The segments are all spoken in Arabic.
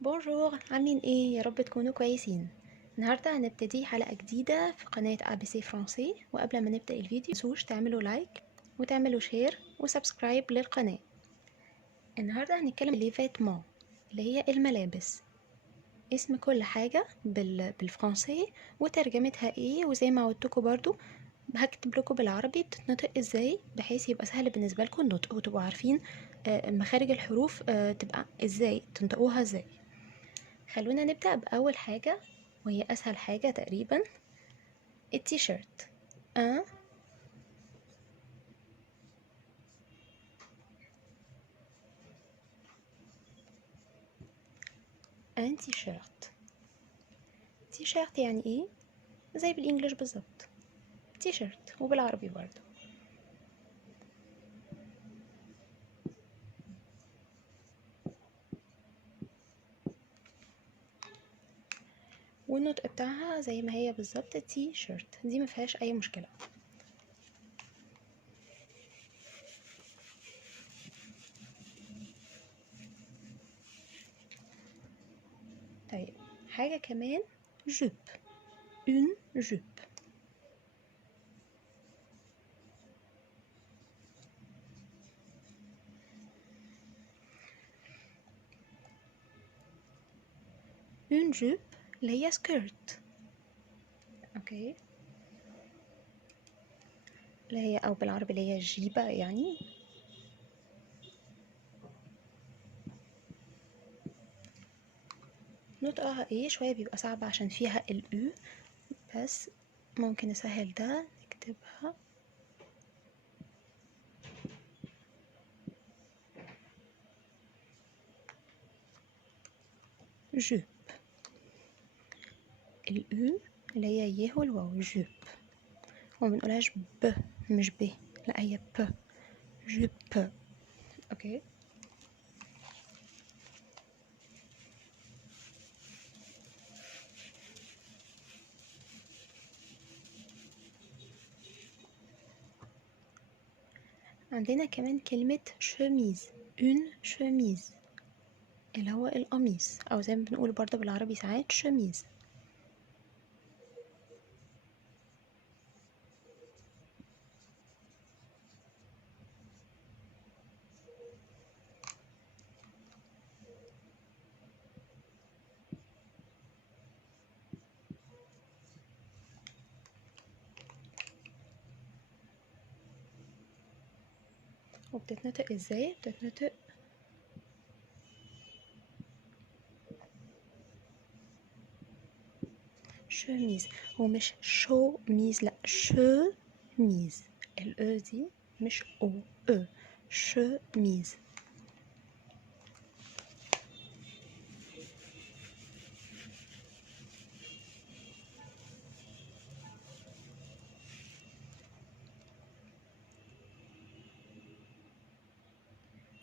بونجور، عاملين ايه؟ يا رب تكونوا كويسين. النهارده هنبتدي حلقة جديدة في قناة ABC فرنسي، وقبل ما نبدأ الفيديو متنسوش تعملوا لايك وتعملوا شير وسبسكرايب للقناة. النهارده هنتكلم لي فيتمون اللي هي الملابس، اسم كل حاجة بالفرنسي وترجمتها ايه، وزي ما عودتكم برضو هكتب لكم بالعربي بتتنطق ازاي بحيث يبقى سهل بالنسبة لكم النطق وتبقوا عارفين مخارج الحروف تبقى ازاي تنطقوها ازاي. خلونا نبدأ بأول حاجة وهي أسهل حاجة تقريبا، التيشيرت. ان ان تيشيرت. تيشيرت يعني ايه؟ زي بالانجلش بالظبط، تيشيرت، وبالعربي برضو. والنطق بتاعها زي ما هي بالظبط، تي شيرت، دي ما فيهاش اي مشكله. طيب، حاجه كمان، جوب، اون جوب. اون جوب اللي هي سكيرت، اوكي، اللي هي او بالعربي اللي هي جيبه يعني. نطقها ايه شويه بيبقى صعب عشان فيها الاو، بس ممكن نسهل ده، نكتبها جوب. الاو اللي هي يه والواو، جوب، وما بنقولهاش ب، مش ب، لا هي ب، جوب، اوكي. عندنا كمان كلمة شميز، اون شميز، اللي هو القميص، او زي ما بنقول برضه بالعربي ساعات شميز. وبتتنطق ازاي؟ بتتنطق شميز، ومش شو ميز، لا شو ميز، الاو دي مش او، او، شو ميز.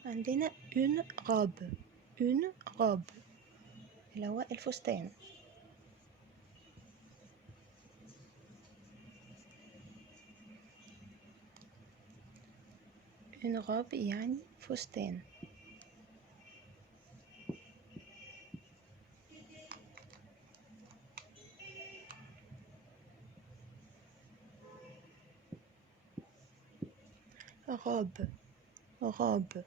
عندنا اون غوب، اون غوب اللي هو الفستان. اون غوب يعني فستان. غاب، غاب.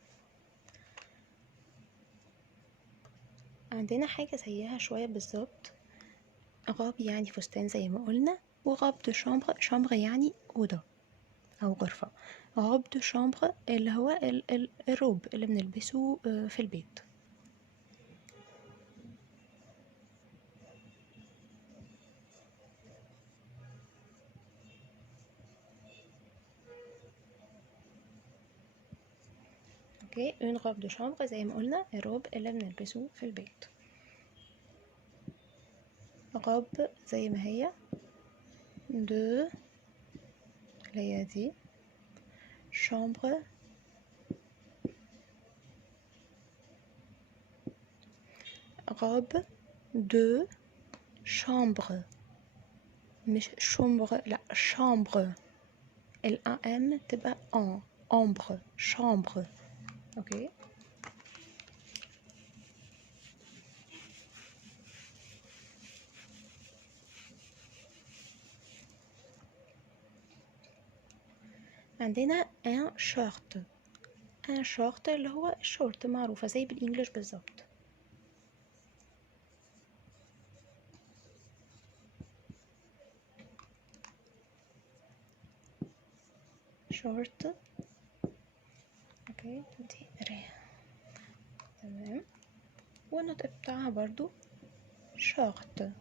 عندنا حاجة زيها شوية بالظبط، غاب يعني فستان زي ما قلنا، وغاب دو شامبر، شامبر يعني أوضة أو غرفة. غاب دو شامبر اللي هو الروب اللي بنلبسه في البيت. اوكي، اون غاب دو شامبر زي ما قلنا الروب اللي بنلبسه في البيت. غاب زي ما هي، دو اللي هي دي، شامبر، غاب دو شامبر، مش شومبر، لا شامبر، الام تبقى ان، امبر، شامبر، اوكي. عندنا ان شورت. ان شورت اللي هو الشورت، معروفة زي بالانجلش بالظبط. شورت. اوكي دي تمام. والنطق بتاعها برضو شورت.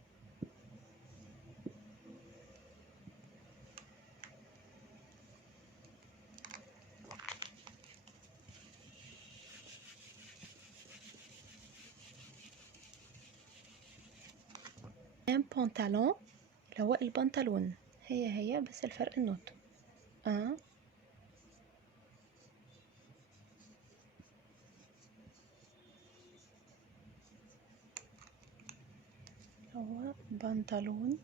ان بنطلون اللي هو البنطلون، هي بس الفرق النطق. ان هو بنطلون.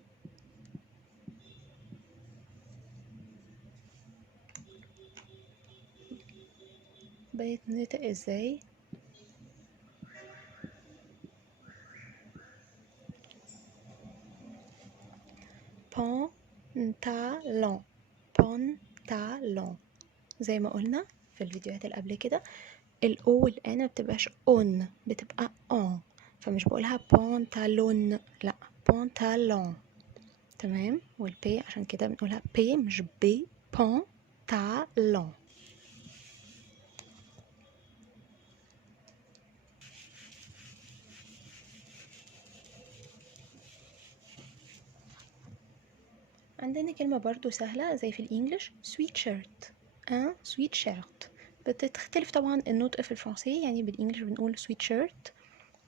بيتنطق ازاي؟ بنطلون. بنطلون زي ما قلنا في الفيديوهات اللي قبل كده، الاو والان ما بتبقاش اون، بتبقى اون، فمش بقولها بنطلون، لا بنطلون. تمام. والبي عشان كده بنقولها بي مش بي. بنطلون. عندنا كلمة برضو سهلة زي في الانجليش سويت شيرت. ان سويت شيرت. بتختلف طبعا النطق في الفرنسي، يعني بالانجليش بنقول سويت شيرت،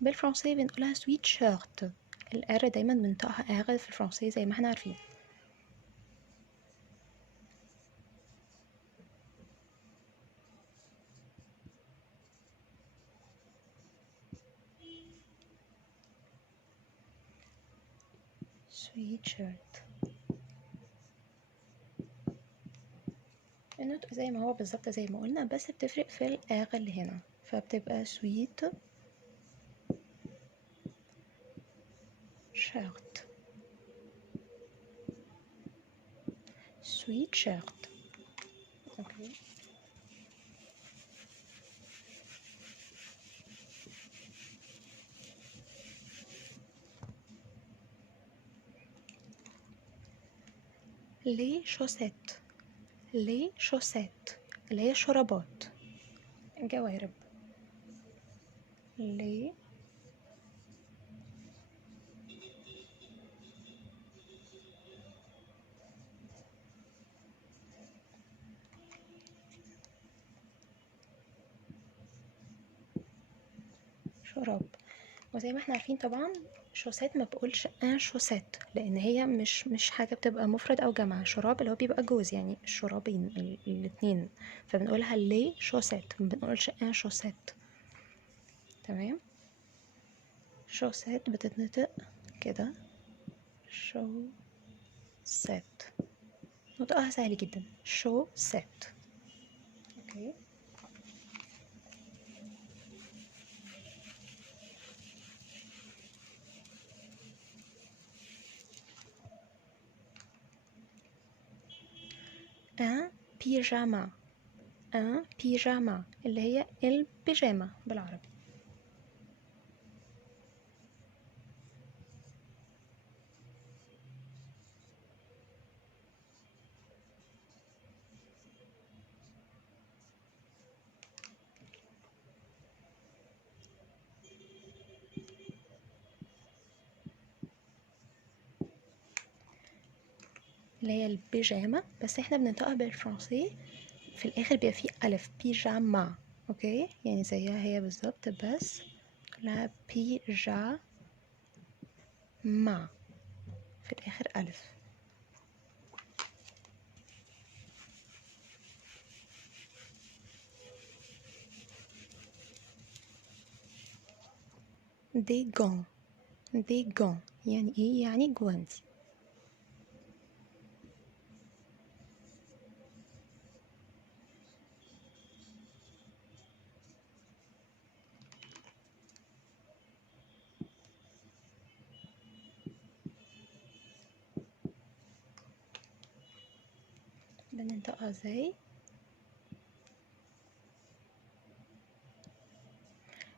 بالفرنسي بنقولها سويت شيرت. الار دايما بنطقها ار في الفرنسي زي ما احنا عارفين. سويت شيرت. النطق زي ما هو بالظبط زي ما قلنا، بس بتفرق في الآغ اللي هنا، فبتبقى سويت شيرت. سويت شيرت. اوكي. لي شوسيت. لي شوسيت اللي هي الشرابات، جوارب. لي شراب. وزي ما احنا عارفين طبعا شوسات ما بقولش ان شوسات، لان هي مش حاجه بتبقى مفرد او جمع. شراب اللي هو بيبقى جوز، يعني الشرابين الاتنين، فبنقولها لي شوسات، ما بنقولش ان شوسات. تمام. شوسات بتتنطق كده شوسات، نطقها سهل جدا شوسات. اوكي. ان بيجاما. ان بيجاما اللي هي البيجامة بالعربي. اللي هي البيجامة، بس احنا بننطقها بالفرنسي في الاخر بيبقى فيه الف بيجاما. اوكي، يعني زيها هي بالظبط، بس لا بيجاما في الاخر الف. دي جون. دي جون يعني ايه؟ يعني جوانتي. بننطقها ازاي؟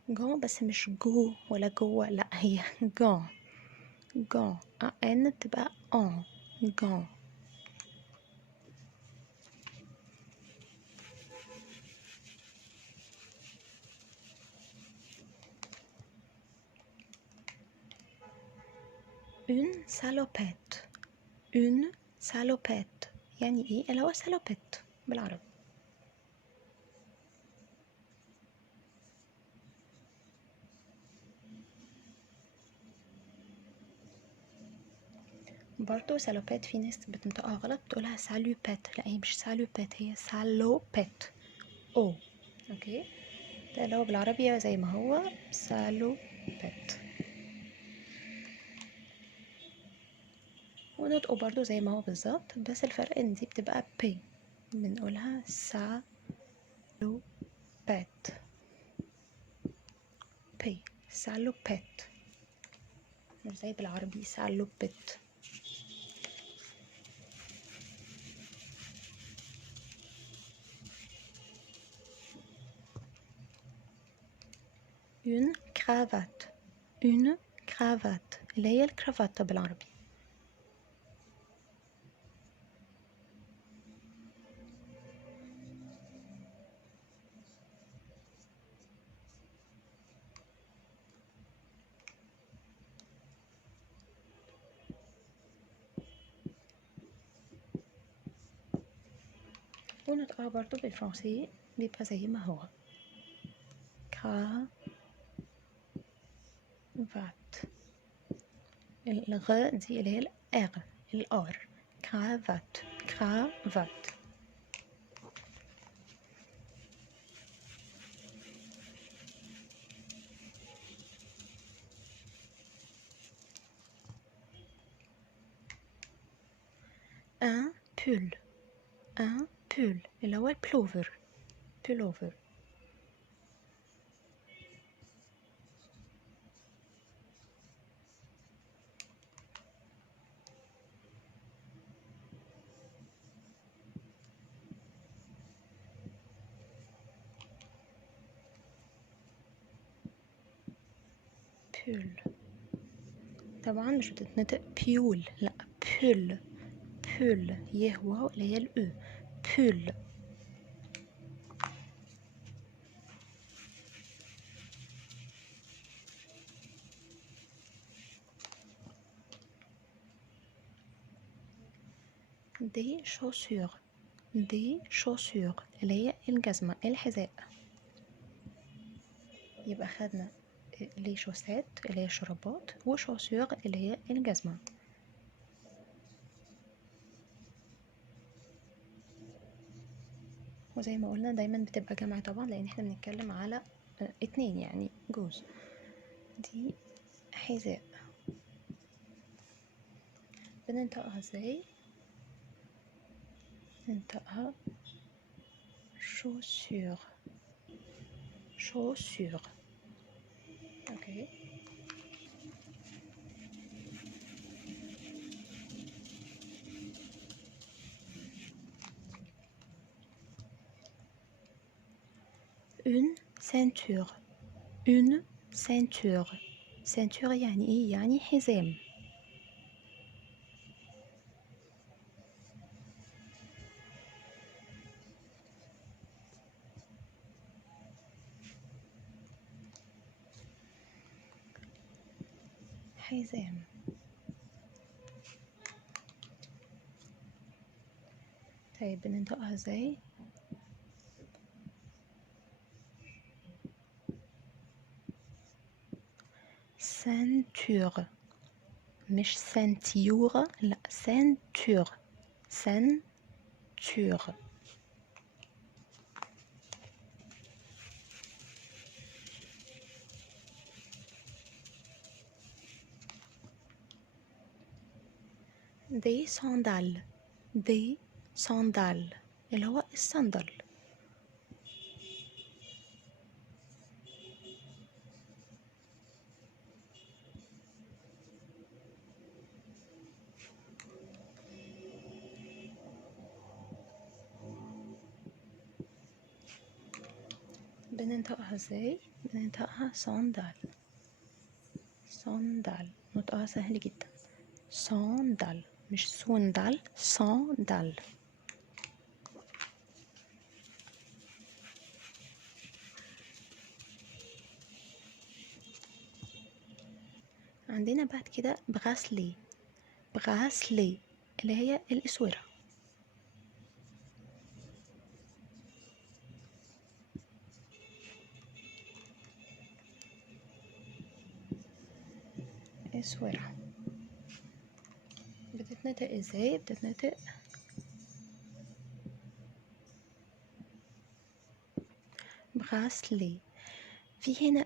جون بس مش جو ولا جوه، لا هي جون. جون ان بتبقى ان جون. une salopette. une salopette يعني ايه؟ اللي هو سالوبيت بالعربي. برضو سالوبيت في ناس بتنطقها غلط بتقولها سالوبيت، لا هي مش سالوبيت، هي سالوبيت او. اوكي، ده اللي هو بالعربي زي ما هو سالوبيت، ونطقه برضو زي ما هو بالظبط، بس الفرق ان دي بتبقى بي، بنقولها سالوبيت بي، سالوبيت مش زي بالعربي سالوبيت. une cravate. une cravate اللي هي الكرافتة بالعربي. ونطقها برضو بالفرنسي بيبقى زي ما هو كرافات. الغ دي اللي هي الار، الار، كرافات كرافات. ان بول. ان بول اللي هو البلوفر، بلوفر. بول طبعا مش بتتنطق بيول، لا بول. بول يهوى اللي هي الاو، بول. دي شوسور. دي شوسور اللي هي الجزمة، الحذاء. يبقى خدنا لي شوسات اللي هي الشرابات، وشوسور اللي هي الجزمة. وزي ما قلنا دايما بتبقى جمع طبعا، لان احنا بنتكلم على اتنين يعني جوز. دي حذاء. بننطقها ازاي؟ ننطقها chaussure. chaussure. اوكي. une ceinture. une ceinture. ceinture يعني ايه؟ يعني حزام. حزام. طيب بننطقها ازاي؟ ceinture مش ceinture، لا ceinture. ceinture. des sandales. des sandales اللي هو الصندل. بننطقها ازاي؟ بننطقها صندال. صندال نطقها سهل جدا. صندال مش سوندال، صندال. عندنا بعد كده براسلي. براسلي اللي هي الاسوره. اسوره بتتنطق ازاي؟ بتتنطق براسلي. في هنا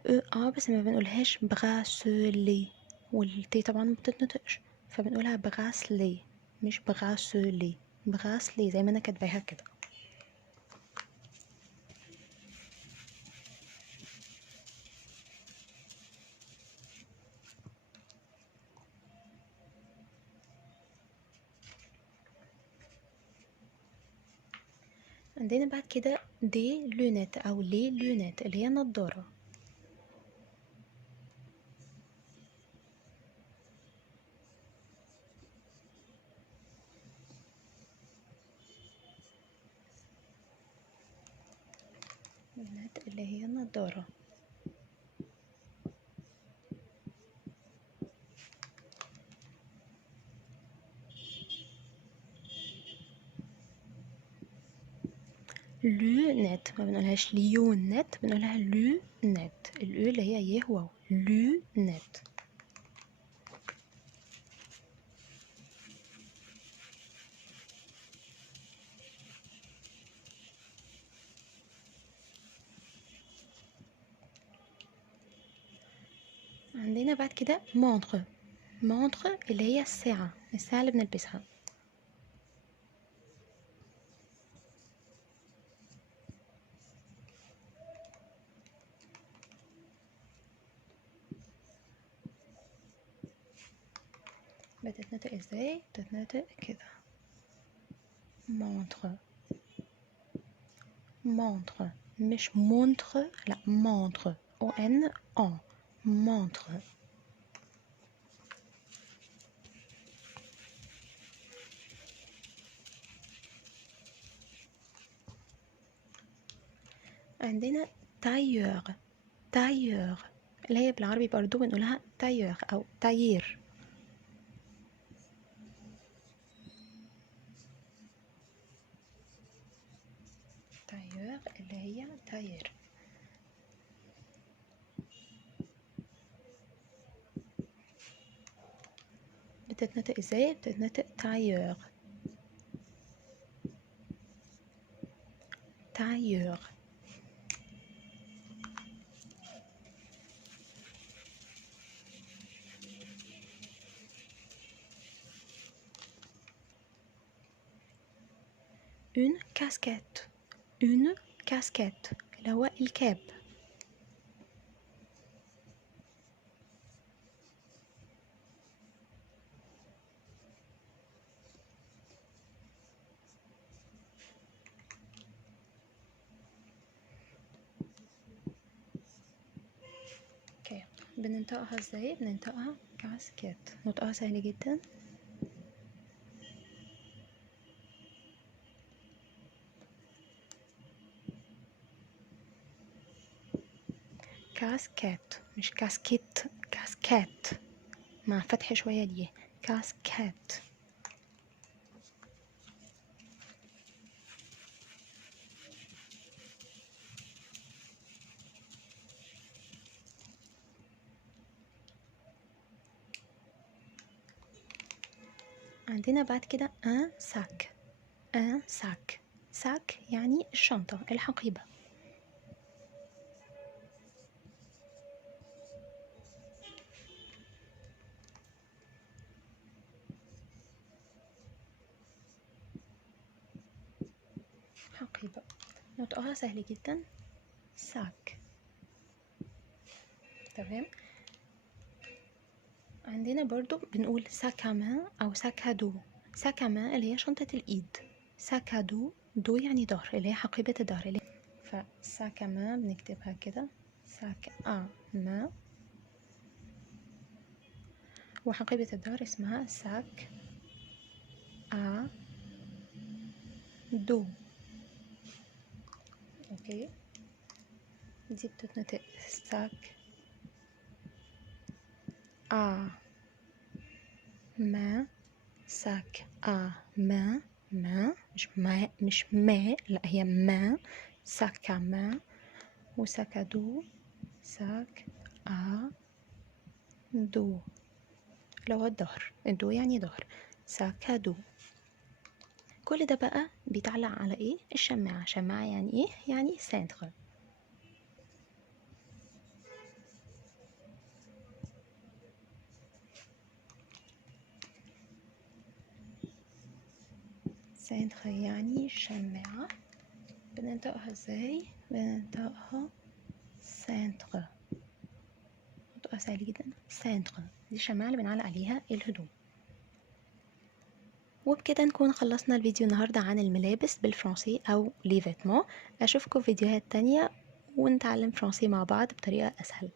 بس ما بنقولهاش براسلي، والتي طبعا ما بتتنطقش، فبنقولها براسلي مش براسلي. براسلي زي ما انا كاتباها كده. عندنا بعد كده دي لونات او لي لونات اللي هي نضارة. لونات اللي هي نضارة. لونات ما بنقولهاش ليونات، بنقولها لونات. الاو اللي هي يه واو. لونات. عندنا بعد كده مونتر. مونتر اللي هي الساعة اللي بنلبسها. بتتنطق ازاي؟ بتتنطق كده. مونتر. مونتر مش مونتر، لا مونتر. او ان ان. مونتر. عندنا تايور. تايور اللي هي بالعربي برضو بنقولها تايور او تاير. تايور اللي هي تاير. بتتنطق ازاي؟ بتتنطق تايور. تايور. une casquette. une casquette اللي هو الكاب. كاب بننطقها ازاي؟ بننطقها كاسكيت. نطقها سهل جدا. كاسكيت مش كاسكيت. كاسكيت مع فتح شوية دي. كاسكيت. عندنا بعد كده ان ساك. ان ساك. ساك يعني الشنطة، الحقيبة. حقيبة نطقها سهل جدا. ساك. تمام. عندنا برضو بنقول ساكامان او ساكادو. ساكامان اللي هي شنطة الايد. ساكادو دو يعني ظهر، اللي هي حقيبة الظهر. فساكامان بنكتبها كده. ساك ا ما. وحقيبة الظهر اسمها ساك ا دو. اوكي، دي بتتنطق ساك ا ما. ساك ا ما. ما مش ما، لا هي ما. ساك ا ما. وساك دو. ساك ا دو، اللي هو الظهر. الدو يعني ظهر. ساك دو. كل ده بقى بيتعلق على ايه؟ الشماعة. شماعة يعني ايه؟ يعني سنتر. سنتر يعني شماعة. بننطقها ازاي؟ بننطقها سنتر. نطقها سهل جدا، سنتر. دي الشماعة اللي بنعلق عليها الهدوم. وبكده نكون خلصنا الفيديو النهاردة عن الملابس بالفرنسي أو لي فيتمون. أشوفكم فيديوهات تانية ونتعلم فرنسي مع بعض بطريقة أسهل.